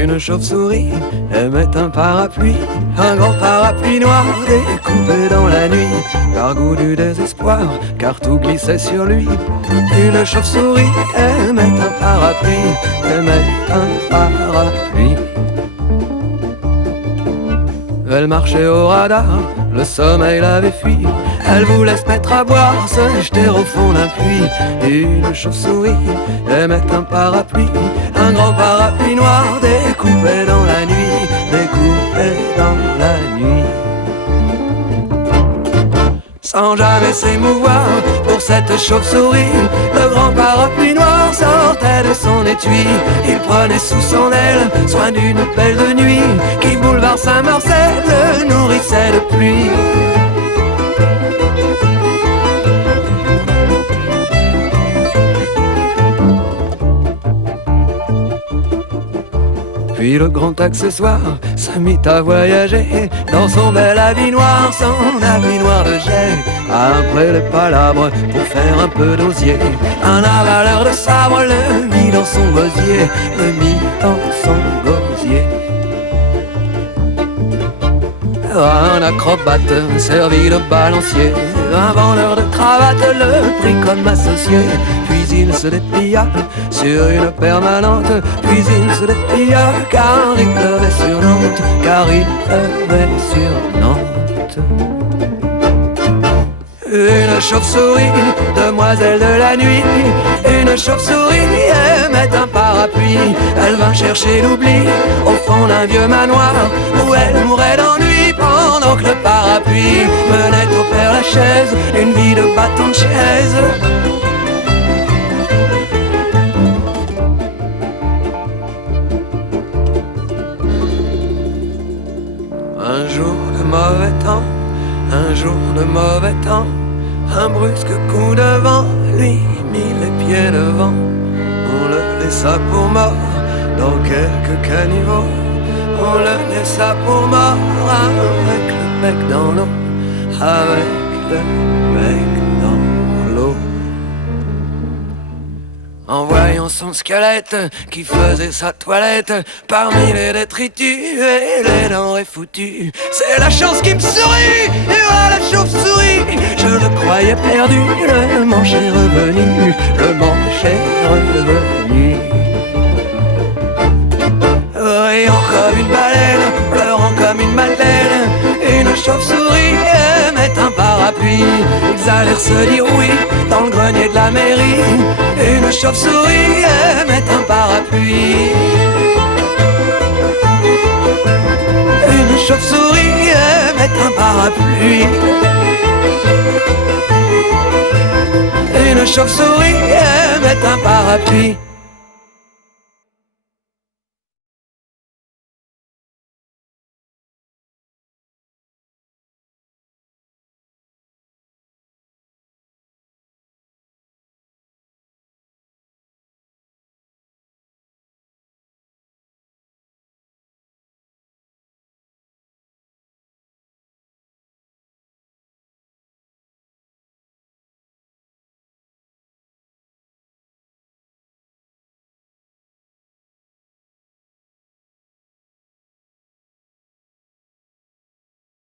Une chauve-souris aimait un parapluie, un grand parapluie noir découpé dans la nuit, par goût du désespoir, car tout glissait sur lui. Une chauve-souris aimait un parapluie, aimait un parapluie. Elle marchait au radar, le sommeil l'avait fui. Elle voulait se mettre à boire, se jeter au fond d'un puits. Une chauve-souris aimait un parapluie, un grand parapluie noir découpé dans la nuit, découpé dans la nuit. Sans jamais s'émouvoir pour cette chauve-souris, le grand parapluie noir sortait de son étui. Il prenait sous son aile soin d'une belle de nuit qui, boulevard Saint-Marcel, le nourrissait de pluie. Puis le grand accessoire se mit à voyager dans son bel habit noir, son habit noir de jet. Après les palabres pour faire un peu d'osier, un avaleur de sabre le mit dans son gosier, le mit dans son gosier. Un acrobate servi de balancier, un vendeur de cravates le prit comme associé. Puis il se déplia sur une permanente, puis il se déplia car il pleuvait sur Nantes, car il pleuvait sur Nantes. Une chauve-souris, demoiselle de la nuit, une chauve-souris aimait un parapluie. Elle vint chercher l'oubli au fond d'un vieux manoir où elle mourait d'ennui pendant que le parapluie menait au Père-Lachaise une vie de bâton de chaise. Un jour de mauvais temps, un jour de mauvais temps, un brusque coup de vent lui mit les pieds devant. On le laissa pour mort dans quelques caniveaux, on le laissa pour mort avec le bec dans l'eau, avec le bec dans l'eau. En voyant son squelette qui faisait sa toilette parmi les détritus et les denrées foutues, c'est la chance qui me sourit, et voilà la chauve-souris. Je le croyais perdu, le manche est revenu, le manche est revenu. Riant comme une baleine, pleurant comme une madeleine, une chauve-souris aimait un parapluie. Ils allèrent se dire oui dans le grenier de la mairie. Une chauve-souris aimait un parapluie. Une chauve-souris aimait un parapluie. Une chauve-souris aimait un parapluie.